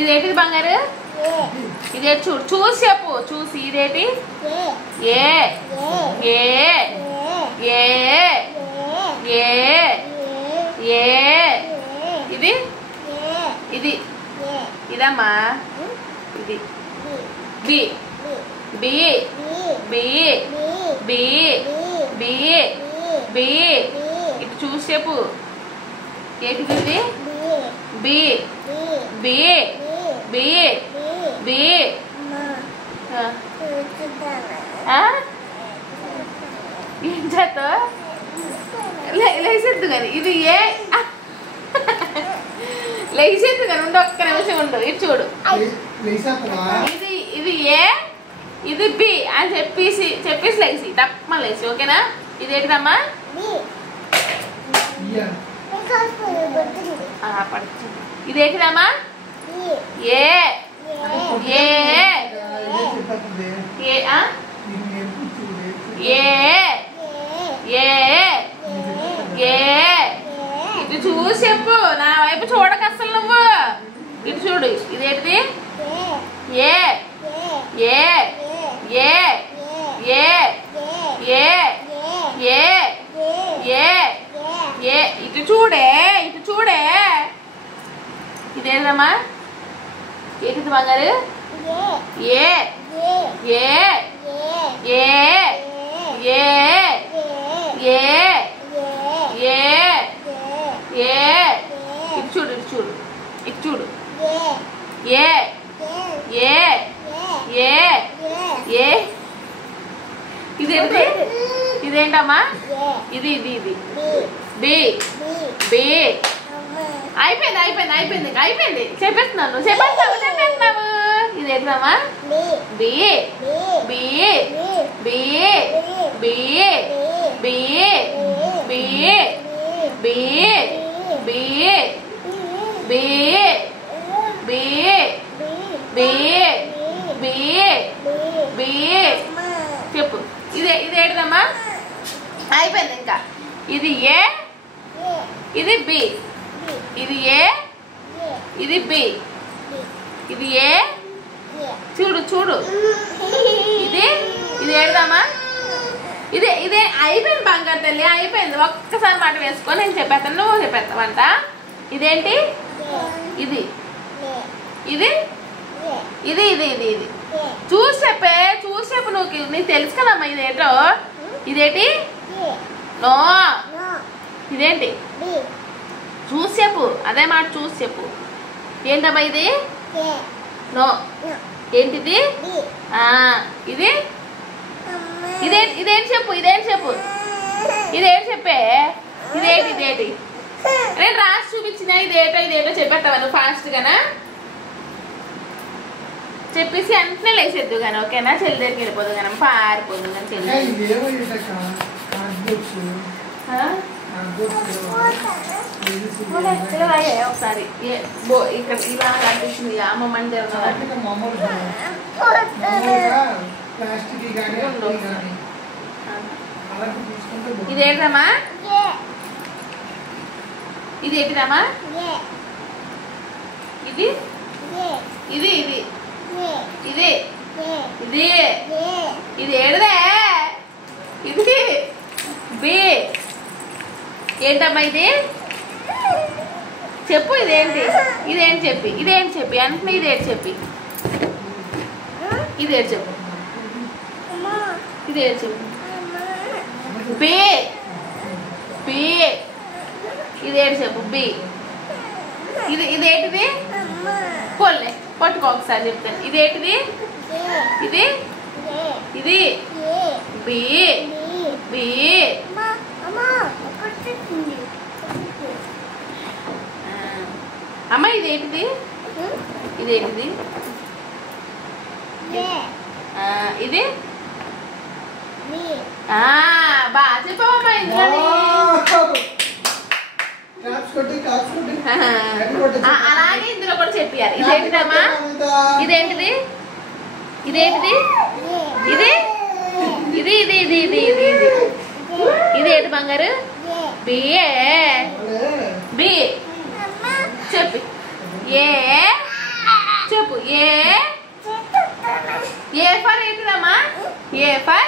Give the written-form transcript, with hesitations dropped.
ఇదేంటిది బంగారు? ఇదే చూడు, చూసి చెప్పు. చూసి ఇదేంటి? ఏ ఏ ఏ ఏ ఏ ఇది ఇది ఇదమ్మా. ఇది B B B B B B. ఇటు చూసి చెప్పు. ఏంటిది ఇది? B B B B. ఏం చేస్తావు? లేసేద్దు కానీ. ఇది ఏ లేసేద్దు కానీ. ఉండు, ఒక్క నిమిషం ఉండు. ఇటు చూడు. ఇది ఇది ఏ, ఇది బి అని చెప్పేసి లేచి తప్ప లేచి. ఓకేనా? ఇదేంటిదమ్మా? ఇదేంటిదమ్మా? ఏ ఏ ఏ ఏ. ఇటు చూసి చెప్పు. నా వైపు చూడక అసలు నువ్వు. ఇటు చూడు. ఇదేంటిది? ఏ ఏ ఏ ఏ ఏ ఏ ఏ ఏ. ఇటు చూడే, ఇటు చూడే. ఇదేంటమ్మా? ఏంటిది బంగారు? ఏ ఏ ఏ ఏ ఏ ఏ ఏ. ఇటు చూడు, ఇటు చూడు, ఇటు చూడు. ఏ ఏ ఏ ఏ. ఇదేంటి? ఇదేంటమ్మా? ఇది ఇది ఇది బి బి. అయిపోయింది అయిపోయింది అయిపోయింది అయిపోయింది. చెప్పేస్తున్నావు చెప్పేస్తున్నావు. ఇదేంటమ్మా? బి B B B B B B B B B B B బి. చెప్పు. ఇదేంటిదమ్మా? అయిపోయింది ఇంకా. ఇది ఏ, ఇది బి. ఇది ఏ, ఇది బి. ఇది ఏ. చూడు చూడు. ఇది ఇది ఏడదామా? ఇదే ఇదే. అయిపోయింది బంగారు తల్లి, అయిపోయింది. ఒక్కసారి మాట వేసుకో, నేను చెప్పేస్తాను, నువ్వు చెప్పేస్తావంట. ఇదేంటి? ఇది ఇది ఇది ఇది ఇది ఇది. చూసి చెప్పే, చూసి చెప్పు. నీకు తెలుసు కదమ్మా ఇదేంటో. ఇదేంటి? నో. ఇదేంటి? చూసి చెప్పు. అదే మాట చూసి చెప్పు. ఏంటమ్మా ఇది? నో. ఏంటిది? ఇది ఇదేంటి చెప్పు. ఇదేంటి చెప్పు. ఇదేంటి చెప్పే. ఇదేంటి ఇదేంటి? నేను రాసి చూపించిన. ఇదేటో చెప్పేస్తావా నువ్వు ఫాస్ట్గానా? చెప్పేసి వెంటనే లేసేద్దు కానీ. ఓకేనా? చెల్లి దగ్గరికి వెళ్ళిపోదు కానీ, పారిపోదు కానీ చెల్లి. ఒకసారి ఇక్కడ ఇలా కనిపిస్తుంది. అమ్మమ్మని జరుగుతుంది. ఇదేంటమ్మా? ఇదేంటిదమ్మా? ఇది ఇది ఇది ఇది ఇది ఇది ఏడదే. ఇది బి. ఏంటమ్మా ఇది? చెప్పు. ఇదేంటి? ఇదేంటి చెప్పి. ఇదేంటి చెప్పి అంటే ఇదేంటి చెప్పి. ఇదేంటి చెప్పు. ఇదేంటి చెప్పు. B B. ఇదేంటి చెప్పు. బి. ఇదేంటిది? పోలే పట్టుకో ఒకసారి చెప్తాను. ఇదేంటిది? ఇది ఇది బి బి. అమ్మ ఇదేంటిది? ఇదేంటిది? ఇది బాగా చెప్పావమ్మా. అలాగే ఇందులో కూడా చెప్పారు. ఇదేంటిదమ్మా? ఇదేంటిది? ఇదేంటిది? ఇది ఇది ఇది ఇది ఇది ఇది ఇది ఇదేంటి బంగారు? బి బి చెప్పి. ఏ చెప్పు ఏ ఫర్ ఏంటిదమ్మా ఏ ఫర్